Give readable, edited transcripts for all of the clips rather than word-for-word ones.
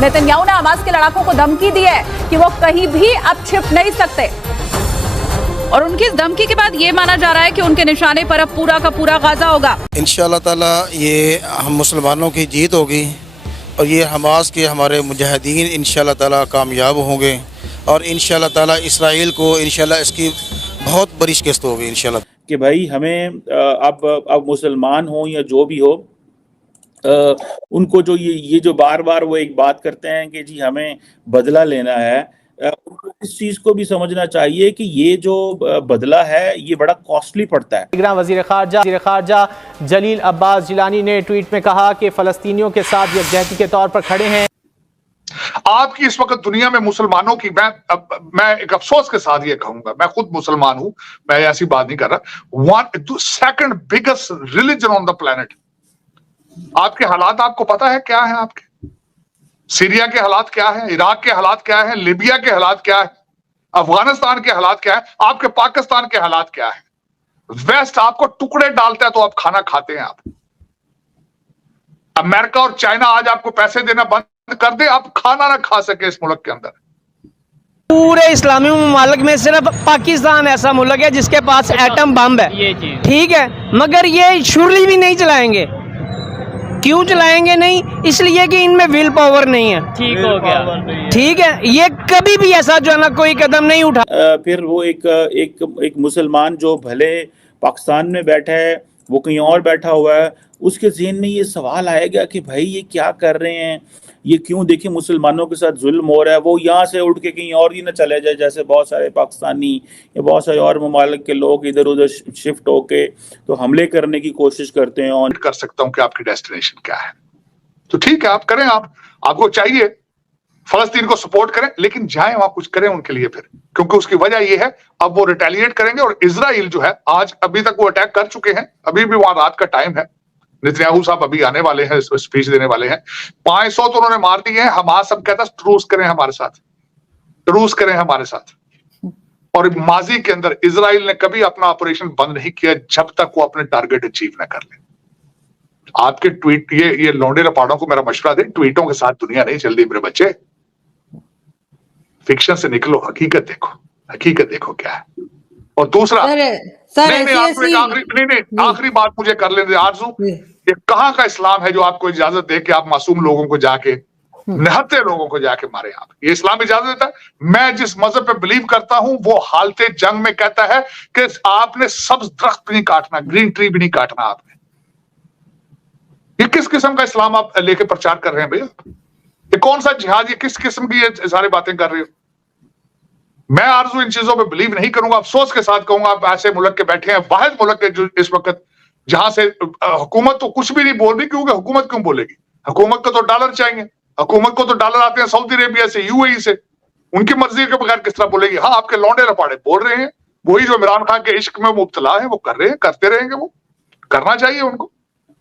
Netanyahu ने Hamas के लड़ाकों को धमकी दी है कि वो कहीं भी अब छिप नहीं सकते, और उनकी इस धमकी के बाद ये माना जा रहा है कि उनके निशाने पर अब पूरा का पूरा गाजा होगा। इंशाअल्लाह ताला ये हम मुसलमानों की जीत होगी और ये हमास के हमारे मुजाहिदीन इंशाअल्लाह ताला कामयाब होंगे और इंशाअल्लाह ताला इसराइल को इंशाअल्लाह इसकी बहुत बड़ी शिकस्त होगी इंशाअल्लाह। कि भाई हमें अब मुसलमान हो या जो भी हो, उनको जो ये जो बार बार वो एक बात करते हैं कि जी हमें बदला लेना है, उनको इस चीज को भी समझना चाहिए कि ये जो बदला है ये बड़ा कॉस्टली पड़ता है। वज़ीर ख़ारजा जलील अब्बास जिलानी ने ट्वीट में कहा कि फ़लस्तीनियों के साथ यकजहती के तौर पर खड़े हैं। आपकी इस वक्त दुनिया में मुसलमानों की मैं एक अफसोस के साथ ये कहूंगा, मैं खुद मुसलमान हूं, मैं ऐसी बात नहीं कर रहा, second biggest religion on the planet. आपके हालात आपको पता है क्या है? आपके सीरिया के हालात क्या है, इराक के हालात क्या है, लीबिया के हालात क्या है, अफगानिस्तान के हालात क्या है, आपके पाकिस्तान के हालात क्या है। वेस्ट आपको टुकड़े डालता है तो आप खाना खाते हैं। आप अमेरिका और चाइना आज आपको पैसे देना बंद कर दे, आप खाना ना खा सके इस मुल्क के अंदर। पूरे इस्लामी मुमालिक में सिर्फ पाकिस्तान ऐसा मुल्क है जिसके पास एटम बम है, ठीक है, मगर ये शुरली भी नहीं चलाएंगे। क्यों चलाएंगे नहीं? इसलिए कि इनमें विल पावर नहीं है। ठीक हो गया, ठीक है, ये कभी भी ऐसा जो है ना कोई कदम नहीं उठा। फिर वो एक मुसलमान जो भले पाकिस्तान में बैठा है, वो कहीं और बैठा हुआ है, उसके ज़हन में ये सवाल आएगा कि भाई ये क्या कर रहे हैं, ये क्यों, देखिए मुसलमानों के साथ जुल्म हो रहा है। वो यहाँ से उठ के कहीं और ही ना चले जाए, जैसे बहुत सारे पाकिस्तानी या बहुत सारे और ममालिक के लोग इधर उधर शिफ्ट होके तो हमले करने की कोशिश करते हैं। और कर सकता हूं कि आपकी डेस्टिनेशन क्या है, तो ठीक है आप करें। आपको चाहिए फलस्तीन को सपोर्ट करें, लेकिन जाएं वहां कुछ करें उनके लिए फिर, क्योंकि उसकी वजह यह है अब वो रिटेलिएट करेंगे। और इजराइल जो है आज अभी तक वो अटैक कर चुके हैं, अभी भी वहां रात का टाइम है, नेतन्याहू साहब अभी आने वाले हैं, स्पीच देने वाले हैं। 500 तो उन्होंने मार दिए हैं। हमास सब कहता है ट्रूस करें हमारे साथ, ट्रूस करें हमारे साथ। और माजी के अंदर इजराइल ने कभी अपना ऑपरेशन बंद नहीं किया जब तक वो अपने टारगेट अचीव ना कर ले। आपके ट्वीट, ये लौंडे रपाड़ों को मेरा मशवरा दें, ट्वीटों के साथ दुनिया नहीं चल रही मेरे बच्चे। फिक्शन से निकलो, हकीकत देखो, हकीकत देखो क्या है। और दूसरा आखिरी बात मुझे कर लेने दे आरज़ू, ये कहां का इस्लाम है जो आपको इजाजत दे कि आप मासूम लोगों को जाके, निहत्थे लोगों को जाके मारे? आप, ये इस्लाम इजाजत देता है? मैं जिस मजहब पे बिलीव करता हूं वो हालते जंग में कहता है कि आपने सब्ज दरख्त भी नहीं काटना, ग्रीन ट्री भी नहीं काटना आपने। ये किस किस्म का इस्लाम आप लेके प्रचार कर रहे हैं भैया? ये कौन सा जिहाद, ये किस किस्म की ये सारी बातें कर रहे हो? मैं आरज़ू इन चीजों पे बिलीव नहीं करूंगा। अफसोस के साथ कहूंगा, आप ऐसे मुल्क के बैठे हैं, वाहिद मुल्क के जो इस वक्त जहां से हुकूमत तो कुछ भी नहीं बोल रही, क्योंकि हुकूमत क्यों बोलेगी? हुकूमत को तो डॉलर चाहिए, हुकूमत को तो डॉलर आते हैं सऊदी अरेबिया से, यूएई से, उनकी मर्जी के बगैर किस तरह बोलेगी? हाँ, आपके लौंडे रपाड़े बोल रहे हैं, वही जो इमरान खान के इश्क में मुब्तला है वो कर रहे हैं, करते रहेंगे, वो करना चाहिए उनको।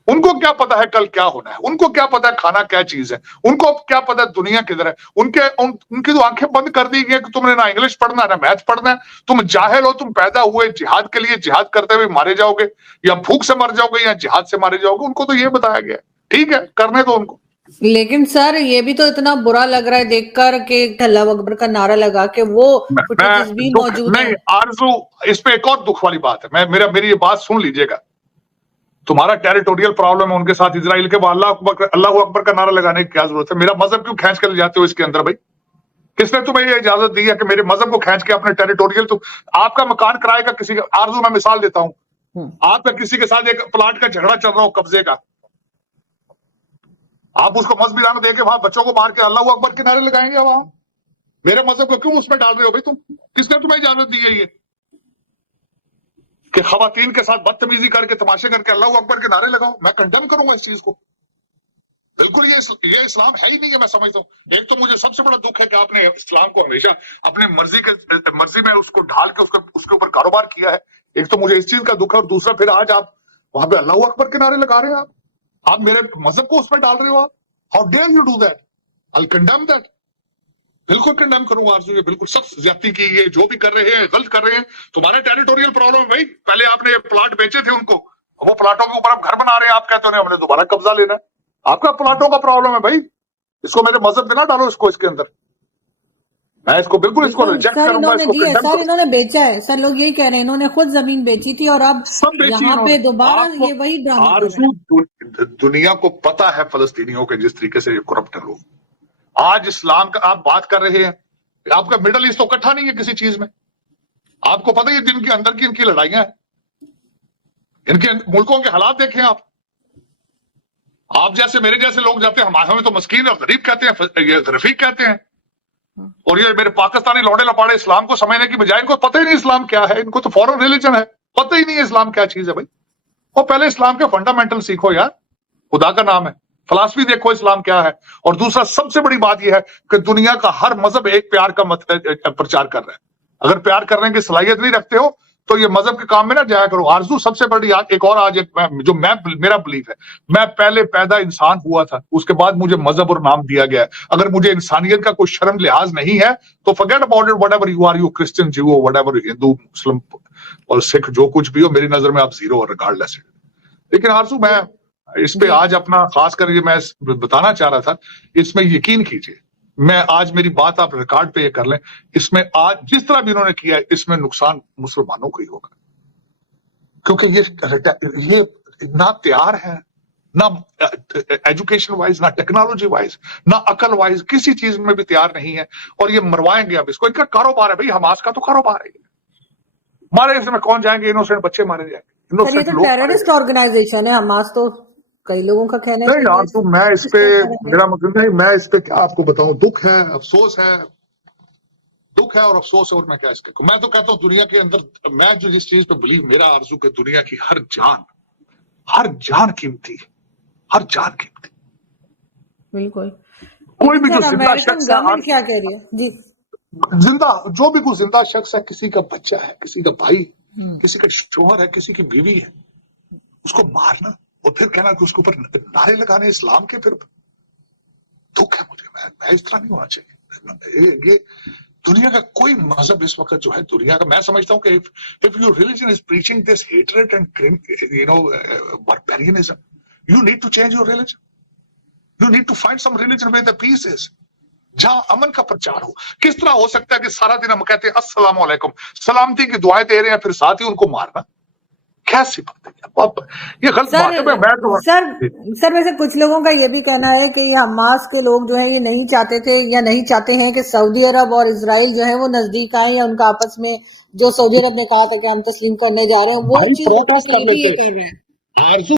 उनको क्या पता है कल क्या होना है, उनको क्या पता है खाना क्या चीज है, उनको क्या पता है दुनिया किधर है। उनकी तो आंखें बंद कर दी गई कि तुमने ना इंग्लिश पढ़ना है ना मैथ पढ़ना है, तुम जाहिल हो, तुम पैदा हुए जिहाद के लिए, जिहाद करते हुए मारे जाओगे, या भूख से मर जाओगे या जिहाद से मारे जाओगे। उनको तो ये बताया गया, ठीक है करने दो उनको। लेकिन सर ये भी तो इतना बुरा लग रहा है देखकर कि अल्लाह अकबर का नारा लगा के वो फुटेजेस भी मौजूद है। आरज़ू, इस पे एक और दुख वाली बात है, मेरी ये बात सुन लीजिएगा। तुम्हारा टेरिटोरियल प्रॉब्लम है उनके साथ इजराइल के, अल्लाह अकबर का नारा लगाने की क्या जरूरत है? मेरा मजहब क्यों खींच कर ले जाते हो इसके अंदर भाई? किसने तुम्हें ये इजाजत दी है कि मेरे मजहब को खींच के अपने टेरिटोरियल, तो आपका मकान किराए का किसी का, आरज़ू मैं मिसाल देता हूं, आपका किसी के साथ एक प्लाट का झगड़ा चल रहा हो कब्जे का, आप उसको मजबिरान दे के वहां बच्चों को मार के अल्लाह अकबर के नारे लगाएंगे वहां? मेरे मजहब को क्यों उसमें डाल रहे हो भाई तुम? किसने तुम्हें इजाजत दी है ये कि खवातीन के साथ बदतमीजी करके, तमाशे करके अल्लाह अकबर के नारे लगाओ? मैं कंडेम करूंगा इस चीज को, बिल्कुल। ये इस्लाम है ही नहीं है, मैं समझता हूँ। एक तो मुझे सबसे बड़ा दुख है कि आपने इस्लाम को हमेशा अपने मर्जी में उसको ढाल के उसके ऊपर कारोबार किया है। एक तो मुझे इस चीज का दुख है, और दूसरा फिर आज आप वहां पे अल्लाह अकबर के नारे लगा रहे हैं। आप मेरे मजहब को उसमें डाल रहे हो। आप, how dare you do that? I condemn that, बिल्कुल कंडेम करूंगा आरज़ू, ये बिल्कुल सख्त ज्यादती की, ये जो भी कर रहे हैं गलत कर रहे हैं। तुम्हारे टेरिटोरियल प्रॉब्लम है भाई, पहले आपने ये प्लाट बेचे थे उनको, वो प्लाटों के ऊपर आप घर बना रहे हैं, आप कहते हो हमने दोबारा कब्जा लेना है। आपका प्लाटों का प्रॉब्लम है भाई, इसको मेरे मजहब में ना डालो, इसको इसके अंदर। मैं इसको बिल्कुल इसको रिजेक्ट सर करूंगा, इन्होंने इसको दी है, condemn सर करूंगा। इन्होंने बेचा है, सर लोग यही कह रहे हैं इन्होंने खुद जमीन बेची थी और अब सब बेची यहाँ पे इन्होंने। दोबारा आपको ये वही ड्रामा कर रहे हैं। आरज़ू, दुनिया को पता है फलस्तीनियों के जिस तरीके से ये करप्ट है लोग। आज इस्लाम का आप बात कर रहे हैं, आपका मिडल ईस्ट तो इकट्ठा नहीं है किसी चीज में। आपको पता ही है जिनके अंदर की इनकी लड़ाइयां हैं, इनके मुल्कों के हालात देखें आप जैसे मेरे जैसे लोग जाते हैं, हमें तो मस्कीन और गरीब कहते हैं, ये रफीक कहते हैं, और ये मेरे पाकिस्तानी लौड़े लपाड़े इस्लाम को समझने की बजाय इनको पता ही नहीं इस्लाम क्या है, इनको तो फॉरेन रिलीजन है, पता ही नहीं है इस्लाम क्या चीज है भाई। और पहले इस्लाम के फंडामेंटल सीखो यार, खुदा का नाम है, फिलॉसफी देखो इस्लाम क्या है। और दूसरा सबसे बड़ी बात यह है कि दुनिया का हर मजहब एक प्यार का प्रचार कर रहा है। अगर प्यार करने की सलाहियत नहीं रखते हो तो ये मजहब के काम में ना जाया करो। आरज़ू सबसे बड़ी एक और आज मेरा बिलीफ है, मैं पहले पैदा इंसान हुआ था, उसके बाद मुझे मजहब और नाम दिया गया है। अगर मुझे इंसानियत का कोई शर्म लिहाज नहीं है तो forget about it, whatever you are, you Christian, Jew, whatever, Hindu, Muslim और सिख, जो कुछ भी हो, मेरी नजर में आप जीरो और रिगार्डलेस है। लेकिन आरज़ू मैं इस पे आज अपना खास कर ये मैं बताना चाह रहा था, इसमें यकीन कीजिए, मैं आज मेरी बात आप रिकॉर्ड पे ये कर लें, इसमें आज जिस तरह भी इन्होंने किया है इसमें नुकसान मुसलमानों को ही होगा, क्योंकि ये ना तैयार है, ना एजुकेशन वाइज, ना टेक्नोलॉजी वाइज, ना अकल वाइज, किसी चीज में भी तैयार नहीं है। और ये मरवाएंगे अब इसको, इनका कारोबार है भाई, हमास का तो कारोबार है। मारे इसमें कौन जाएंगे, इनोसेंट बच्चे मारे जाएंगे, सर ये तो टेररिस्ट ऑर्गेनाइजेशन है हमास, तो कई लोगों का कहना है नहीं यार, तो मैं इस पे मेरा मतलब नहीं, मैं इस पे क्या आपको बताऊं, दुख है, अफसोस है, दुख है और अफसोस है, और मैं क्या इसके, मैं तो कहता हूं दुनिया के अंदर मैं जो जिस चीज पे बिलीव, मेरा आरज़ू के दुनिया की हर जान कीमती है, हर जान कीमती। बिल्कुल। कोई भी जो जिंदा शख्स है, क्या कह रही है जी, जिंदा जो भी कोई जिंदा शख्स है, किसी का बच्चा है, किसी का भाई, किसी का शोहर है, किसी की बीवी है, उसको मारना और फिर कहना कि उसके ऊपर नारे लगाने इस्लाम के, फिर दुख है मुझे। मैं इस तरह नहीं होना चाहिए। ये दुनिया का कोई मजहब इस वक्त जो है दुनिया का, मैं समझता हूँ कि if your religion is preaching this hatred and barbarianism, you need to change your religion, you need to find some religion where the peace is, जहां अमन का प्रचार हो। किस तरह हो सकता है कि सारा दिन हम कहते हैं अस्सलाम वालेकुम, सलामती की दुआएं दे रहे हैं, फिर साथ ही उनको मारना, कैसी बात है, ये गलत बात है। सर वैसे कुछ लोगों का ये भी कहना है कि हमास के लोग जो है ये नहीं चाहते थे या नहीं चाहते हैं कि सऊदी अरब और इजराइल जो है वो नजदीक आए, या उनका आपस में जो सऊदी अरब ने कहा था कि हम तस्लीम करने जा रहे हैं वो चीज कर रहे हैं।